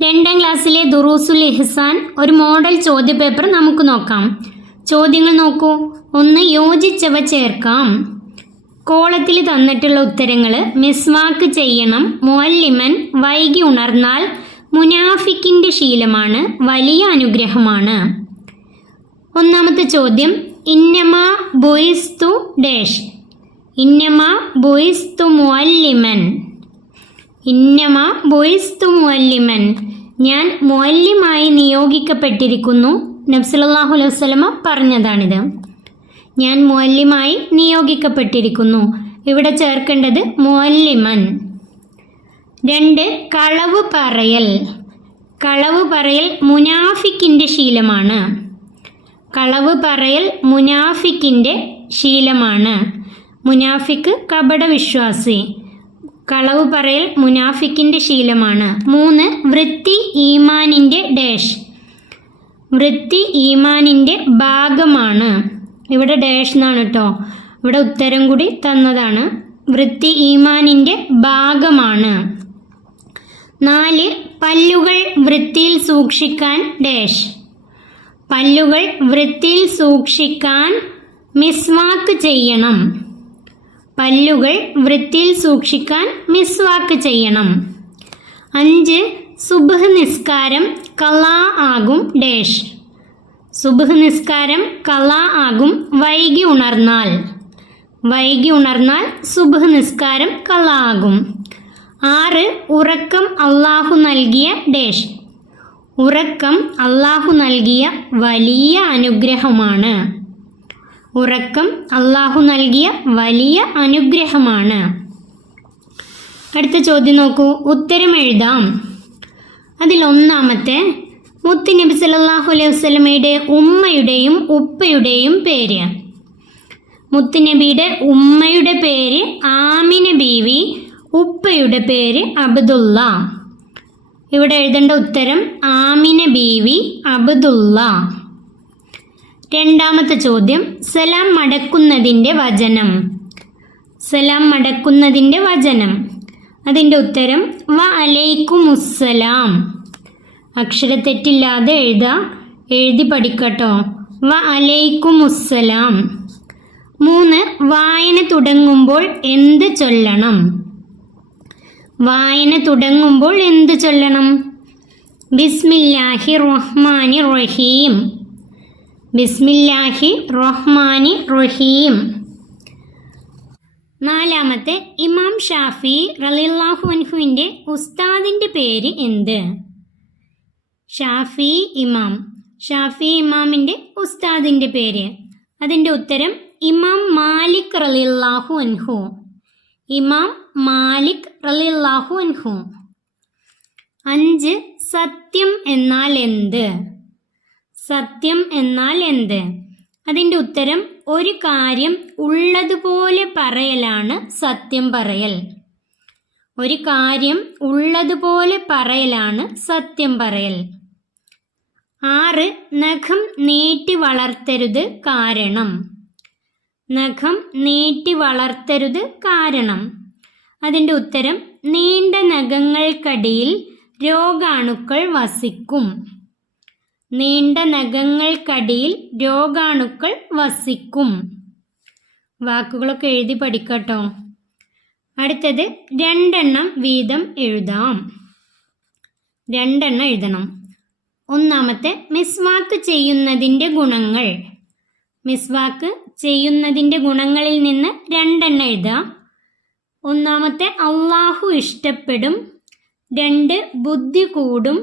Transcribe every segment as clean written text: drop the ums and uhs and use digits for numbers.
2ാം ക്ലാസ്സിലെ ദുറൂസുൽ ഇഹ്സാൻ ഒരു മോഡൽ ചോദ്യപേപ്പർ നമുക്ക് നോക്കാം. ചോദ്യങ്ങൾ നോക്കൂ. 1. യോജിച്ചവ ചേർക്കാം. കോളത്തിൽ തന്നിട്ടുള്ള ഉത്തരങ്ങൾ: മിസ്വാക്ക് ചെയ്യണം, മുഅല്ലിമൻ വൈകി ഉണർന്നാൽ മുനാഫിക്കിൻ്റെ ശീലമാണ്, വലിയ അനുഗ്രഹമാണ്. 1ാമത്തെ ചോദ്യം: ഇന്നമാ ബുഇസ്തു ഡാഷ്. ഇന്നമാ ബുഇസ്തു മുഅല്ലിമൻ. ഇന്നമാ ബുഇസ്തു മുഅല്ലിമൻ. ഞാൻ മുഅല്ലിമായി നിയോഗിക്കപ്പെട്ടിരിക്കുന്നു. നബി സല്ലല്ലാഹു അലൈഹി വസല്ലമ പറഞ്ഞതാണിത്. ഞാൻ മുഅല്ലിമായി നിയോഗിക്കപ്പെട്ടിരിക്കുന്നു. ഇവിടെ ചേർക്കേണ്ടത് മുഅല്ലിമൻ. 2. കളവ് പറയൽ. കളവ് പറയൽ മുനാഫിക്കിൻ്റെ ശീലമാണ്. കളവ് പറയൽ മുനാഫിക്കിൻ്റെ ശീലമാണ്. മുനാഫിക്ക് കപടവിശ്വാസി. കളവ് പറയൽ മുനാഫിക്കിൻ്റെ ശീലമാണ്. 3. വൃത്തി ഈമാനിൻ്റെ ഡാഷ്. വൃത്തി ഈമാനിൻ്റെ ഭാഗമാണ്. ഇവിടെ ഡാഷ് എന്നാണ് കേട്ടോ. ഇവിടെ ഉത്തരം കൂടി തന്നതാണ്. വൃത്തി ഈമാനിൻ്റെ ഭാഗമാണ്. 4. പല്ലുകൾ വൃത്തിയിൽ സൂക്ഷിക്കാൻ ഡാഷ്. പല്ലുകൾ വൃത്തിയിൽ സൂക്ഷിക്കാൻ മിസ്വാക്ക് ചെയ്യണം. പല്ലുകൾ വൃത്തിയിൽ സൂക്ഷിക്കാൻ മിസ്വാക്ക് ചെയ്യണം. 5. സുബ്ഹ് നിസ്കാരം ഖളാ ആകും ഡാഷ്. സുബ്ഹ് നിസ്കാരം ഖളാ ആകും വൈകി ഉണർന്നാൽ. വൈകി ഉണർന്നാൽ സുബ്ഹ് നിസ്കാരം ഖളാ ആകും. 6. ഉറക്കം അള്ളാഹു നൽകിയ ഡാഷ്. ഉറക്കം അള്ളാഹു നൽകിയ വലിയ അനുഗ്രഹമാണ്. ഉറക്കം അള്ളാഹു നൽകിയ വലിയ അനുഗ്രഹമാണ്. അടുത്ത ചോദ്യം നോക്കൂ. ഉത്തരം എഴുതാം. അതിൽ 1ാമത്തെ: മുത്ത് നബി സല്ലല്ലാഹു അലൈഹി വസല്ലമയുടെ ഉമ്മയുടെയും ഉപ്പയുടെയും പേര്. മുത്ത് നബിയുടെ ഉമ്മയുടെ പേര് ആമിന ബീവി, ഉപ്പയുടെ പേര് അബ്ദുള്ള. ഇവിടെ എഴുതേണ്ട ഉത്തരം ആമിന ബീവി, അബ്ദുള്ള. 2ാമത്തെ ചോദ്യം: സലാം മടക്കുന്നതിൻ്റെ വചനം. സലാം മടക്കുന്നതിൻ്റെ വചനം. അതിൻ്റെ ഉത്തരം വ അലൈക്കുമുസ്സലാം. അക്ഷരത്തെറ്റില്ലാതെ എഴുതി പഠിക്കട്ടോ. വ അലൈക്കുമുസ്സലാം. 3. വായന തുടങ്ങുമ്പോൾ എന്ത് ചൊല്ലണം. വായന തുടങ്ങുമ്പോൾ എന്ത് ചൊല്ലണം? ബിസ്മില്ലാഹി റഹ്മാനി റഹീം. ബിസ്മില്ലാഹി റഹ്മാനി റഹീം. 4ാമത്തെ: ഇമാം ഷാഫി റളിയല്ലാഹു അൻഹുവിൻ്റെ ഉസ്താദിൻ്റെ പേര് എന്ത്? ഷാഫി ഇമാം. ഷാഫി ഇമാമിൻ്റെ ഉസ്താദിൻ്റെ പേര്. അതിൻ്റെ ഉത്തരം ഇമാം മാലിക് റളിയല്ലാഹു അൻഹു. ഇമാം മാലിക് റളിയല്ലാഹു അൻഹു. 5. സത്യം എന്നാൽ എന്ത്? സത്യം എന്നാൽ എന്ത്? അതിൻ്റെ ഉത്തരം ഒരു കാര്യം ഉള്ളതുപോലെ പറയലാണ് സത്യം പറയൽ. ഒരു കാര്യം ഉള്ളതുപോലെ പറയലാണ് സത്യം പറയൽ. 6. നഖം നീട്ടി വളർത്തരുത് കാരണം. നഖം നീട്ടി വളർത്തരുത് കാരണം. അതിൻ്റെ ഉത്തരം നീണ്ട നഖങ്ങൾക്കടിയിൽ രോഗാണുക്കൾ വസിക്കും. നീണ്ട നഖങ്ങൾക്കടിയിൽ രോഗാണുക്കൾ വസിക്കും. വാക്കുകളൊക്കെ എഴുതി പഠിക്കട്ടോ. അടുത്തത് 2 വീതം എഴുതാം. 2 എഴുതണം. 1ാമത്തെ: മിസ്വാക്ക് ചെയ്യുന്നതിൻ്റെ ഗുണങ്ങൾ. മിസ്വാക്ക് ചെയ്യുന്നതിൻ്റെ ഗുണങ്ങളിൽ നിന്ന് 2 എഴുതാം. 1ാമത്തെ: അള്ളാഹു ഇഷ്ടപ്പെടും. 2. ബുദ്ധി കൂടും.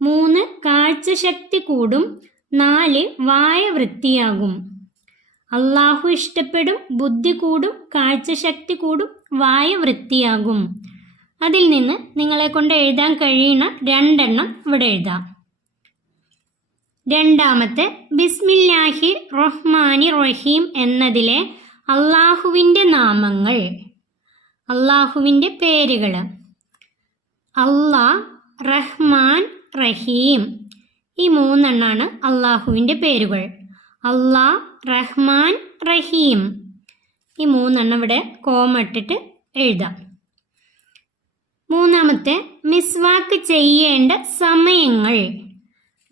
3. കാഴ്ചശക്തി കൂടും. 4. വായ വൃത്തിയാകും. അള്ളാഹു ഇഷ്ടപ്പെടും, ബുദ്ധി കൂടും, കാഴ്ചശക്തി കൂടും, വായ വൃത്തിയാകും. അതിൽ നിന്ന് നിങ്ങളെ കൊണ്ട് എഴുതാൻ കഴിയുന്ന 2 ഇവിടെ എഴുതാം. 2ാമത്തെ: ബിസ്മില്ലാഹി റഹ്മാനി റഹീം എന്നതിലെ അള്ളാഹുവിൻ്റെ നാമങ്ങൾ. അള്ളാഹുവിൻ്റെ പേരുകൾ: അള്ളാഹ്, റഹ്മാൻ, റഹീം. ഈ 3 അള്ളാഹുവിൻ്റെ പേരുകൾ. അള്ളാഹ്, റഹ്മാൻ, റഹീം. ഈ 3 ഇവിടെ കോമ ഇട്ടിട്ട് എഴുതാം. മൂന്നാമത്തെ മിസ്വാക്ക് ചെയ്യേണ്ട സമയങ്ങൾ.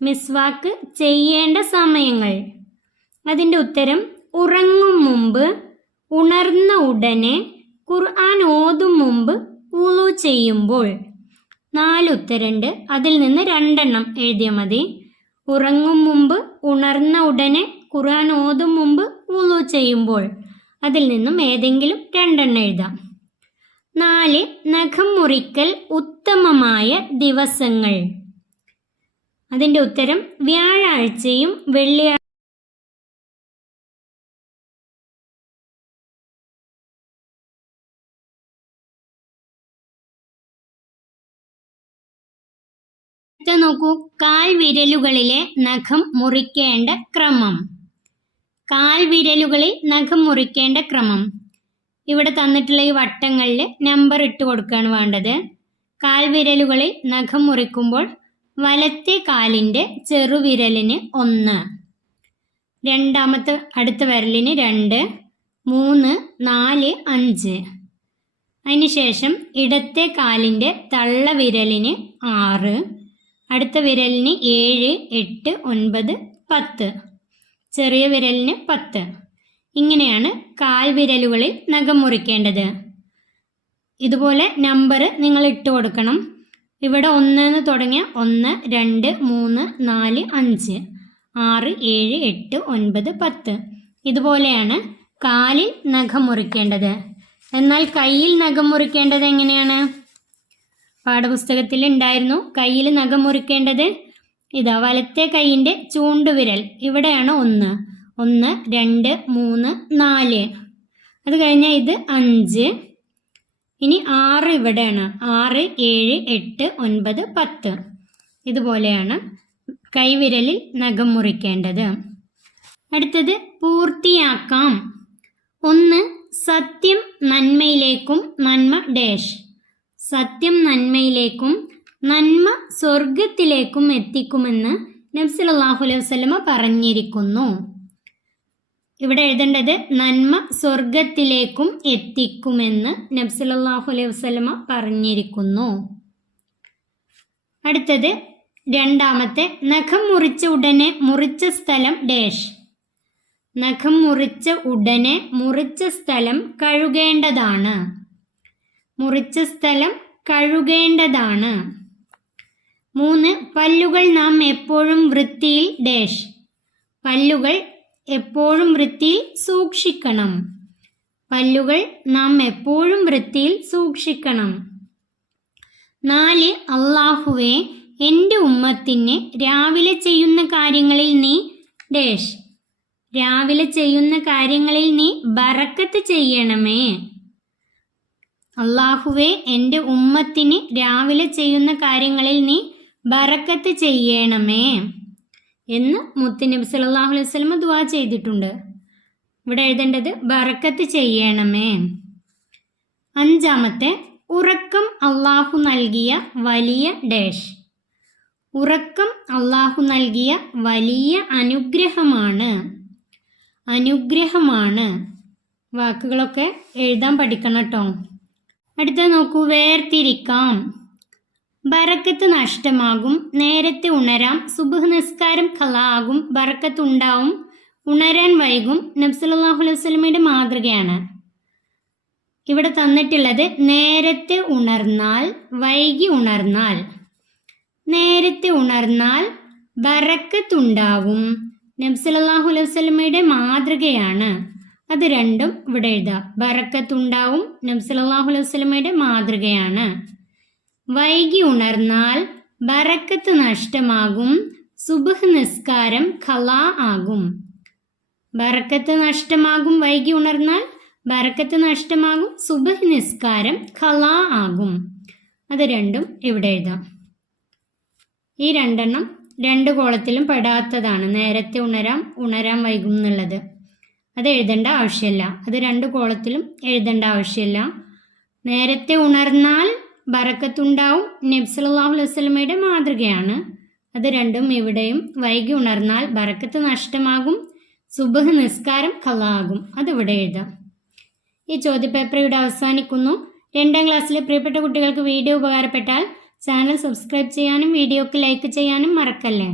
മിസ്വാക്ക് ചെയ്യേണ്ട സമയങ്ങൾ. അതിൻ്റെ ഉത്തരം ഉറങ്ങും മുമ്പ്, ഉണർന്ന ഉടനെ, ഖുർആൻ ഓതും മുമ്പ്, വുളു ചെയ്യുമ്പോൾ. 4 ഉത്തരമുണ്ട്. അതിൽ നിന്ന് 2 എഴുതിയാൽ മതി. ഉറങ്ങും മുമ്പ്, ഉണർന്ന ഉടനെ, ഖുർആൻ ഓതും മുമ്പ്, വുളു ചെയ്യുമ്പോൾ. അതിൽ നിന്നും ഏതെങ്കിലും 2 എഴുതാം. 4 നഖം മുറിക്കൽ ഉത്തമമായ ദിവസങ്ങൾ. അതിൻ്റെ ഉത്തരം വ്യാഴാഴ്ചയും വെള്ളിയാഴ്ച. നോക്കൂ, കാൽവിരലുകളിലെ നഖം മുറിക്കേണ്ട ക്രമം. കാൽവിരലുകളിൽ നഖം മുറിക്കേണ്ട ക്രമം. ഇവിടെ തന്നിട്ടുള്ള ഈ വട്ടങ്ങളിൽ നമ്പർ ഇട്ട് കൊടുക്കുകയാണ് വേണ്ടത്. കാൽവിരലുകളിൽ നഖം മുറിക്കുമ്പോൾ വലത്തെ കാലിൻ്റെ ചെറുവിരലിന് 1, രണ്ടാമത്തെ അടുത്ത വിരലിന് 2, 3, 4, 5. അതിനുശേഷം ഇടത്തെ കാലിൻ്റെ തള്ളവിരലിന് 6, അടുത്ത വിരലിന് 7, 8, 9, 10, ചെറിയ വിരലിന് 10. ഇങ്ങനെയാണ് കാൽവിരലുകളിൽ നഖം മുറിക്കേണ്ടത്. ഇതുപോലെ നമ്പർ നിങ്ങൾ ഇട്ട് കൊടുക്കണം. ഇവിടെ 1 എന്ന് തുടങ്ങിയ 1, 2, 3, 4, 5, 6, 7, 8, 9, 10. ഇതുപോലെയാണ് കാലിൽ നഖം മുറിക്കേണ്ടത്. എന്നാൽ കയ്യിൽ നഖം മുറിക്കേണ്ടത് എങ്ങനെയാണ്? പാഠപുസ്തകത്തിൽ ഉണ്ടായിരുന്നു. കയ്യിൽ നഖം മുറിക്കേണ്ടത് ഇതാ, വലത്തെ കൈയിൻ്റെ ചൂണ്ടുവിരൽ ഇവിടെയാണ് 1, 1, 2, 3, 4. അത് കഴിഞ്ഞാൽ ഇത് 5. ഇനി 6 ഇവിടെയാണ്. 6, 7, 8, 9, 10. ഇതുപോലെയാണ് കൈവിരലിൽ നഖം മുറിക്കേണ്ടത്. അടുത്തത് പൂർത്തിയാക്കാം. 1 സത്യം നന്മയിലേക്കും നന്മ ഡാഷ്. സത്യം നന്മയിലേക്കും നന്മ സ്വർഗത്തിലേക്കും എത്തിക്കുമെന്ന് നബി സല്ലല്ലാഹു അലൈഹി വസല്ലമ പറഞ്ഞിരിക്കുന്നു. ഇവിടെ എഴുതേണ്ടത് നന്മ സ്വർഗത്തിലേക്കും എത്തിക്കുമെന്ന് നബി സല്ലല്ലാഹു അലൈഹി വസല്ലമ പറഞ്ഞിരിക്കുന്നു. അടുത്തത് രണ്ടാമത്തെ, നഖം മുറിച്ച ഉടനെ മുറിച്ച സ്ഥലം ഡാഷ്. നഖം മുറിച്ച ഉടനെ മുറിച്ച സ്ഥലം കഴുകേണ്ടതാണ്. മുറിച്ച സ്ഥലം കഴുകേണ്ടതാണ്. 3 പല്ലുകൾ നാം എപ്പോഴും വൃത്തിയിൽ ഡാഷ്. പല്ലുകൾ എപ്പോഴും വൃത്തിയിൽ സൂക്ഷിക്കണം. പല്ലുകൾ നാം എപ്പോഴും വൃത്തിയിൽ സൂക്ഷിക്കണം. 4 അല്ലാഹുവേ, എൻ്റെ ഉമ്മത്തിന് രാവിലെ ചെയ്യുന്ന കാര്യങ്ങളിൽ നീ ഡാഷ്. രാവിലെ ചെയ്യുന്ന കാര്യങ്ങളിൽ നീ ബറക്കത്ത് ചെയ്യണമേ. അല്ലാഹുവേ, എൻ്റെ ഉമ്മത്തിന് രാവിലെ ചെയ്യുന്ന കാര്യങ്ങളിൽ നീ ബറക്കത്ത് ചെയ്യണമേ എന്ന് മുത്തുനബി സല്ലല്ലാഹു അലൈഹി വസല്ലം ദുആ ചെയ്തിട്ടുണ്ട്. ഇവിടെ എഴുതേണ്ടത് ബറക്കത്ത് ചെയ്യണമേ. 5 ഉറക്കം അല്ലാഹു നൽകിയ വലിയ ഡാഷ്. ഉറക്കം അല്ലാഹു നൽകിയ വലിയ അനുഗ്രഹമാണ്. അനുഗ്രഹമാണ്. വാക്കുകളൊക്കെ എഴുതാൻ പഠിക്കണം കേട്ടോ. അടുത്തത് നോക്കൂ, വേർതിരിക്കാം. ബറക്കത്ത് നഷ്ടമാകും, നേരത്തെ ഉണരാം, സുബ്ഹ് നിസ്കാരം ഖളാ ആകും, ബറക്കത്ത് ഉണ്ടാവും, ഉണരാൻ വൈകും. നബി സല്ലല്ലാഹു അലൈഹി വസല്ലമയുടെ മാതൃകയാണ്. ഇവിടെ തന്നിട്ടുള്ളത് നേരത്തെ ഉണർന്നാൽ, വൈകി ഉണർന്നാൽ. നേരത്തെ ഉണർന്നാൽ ബറക്കത്ത് ഉണ്ടാവും. നബി സല്ലല്ലാഹു അലൈഹി വസല്ലമയുടെ മാതൃകയാണ്. അത് രണ്ടും ഇവിടെ എഴുതാം. ബറക്കത്ത് ഉണ്ടാവും, നബി സല്ലല്ലാഹു അലൈഹി വസല്ലമയുടെ മാതൃകയാണ്. വൈകി ഉണർന്നാൽ ബറക്കത്ത് നഷ്ടമാകും, സുബ്ഹ് നിസ്കാരം ഖളാ ആകും. ബറക്കത്ത് നഷ്ടമാകും, വൈകി ഉണർന്നാൽ ബറക്കത്ത് നഷ്ടമാകും, സുബ്ഹ് നിസ്കാരം ഖളാ ആകും. അത് രണ്ടും ഇവിടെ എഴുതാം. ഈ 2 2 കോളത്തിലും പെടാത്തതാണ്. നേരത്തെ ഉണരാം, ഉണരാൻ വൈകും എന്നുള്ളത് അത് എഴുതേണ്ട ആവശ്യമില്ല. അത് 2 കോളത്തിലും എഴുതേണ്ട ആവശ്യമില്ല. നേരത്തെ ഉണർന്നാൽ ബറക്കത്തുണ്ടാവും, നബി സല്ലല്ലാഹു അലൈഹി വസല്ലമയുടെ മാതൃകയാണ്. അത് രണ്ടും ഇവിടെയും. വൈകി ഉണർന്നാൽ ബറക്കത്ത് നഷ്ടമാകും, സുബ്ഹ് നിസ്കാരം ഖളാ ആകും. അതിവിടെ എഴുതാം. ഈ ചോദ്യപേപ്പർ ഇവിടെ അവസാനിക്കുന്നു. 2ാം ക്ലാസ്സിലെ പ്രിയപ്പെട്ട കുട്ടികൾക്ക് വീഡിയോ ഉപകാരപ്പെട്ടാൽ ചാനൽ സബ്സ്ക്രൈബ് ചെയ്യാനും വീഡിയോക്ക് ലൈക്ക് ചെയ്യാനും മറക്കല്ലേ.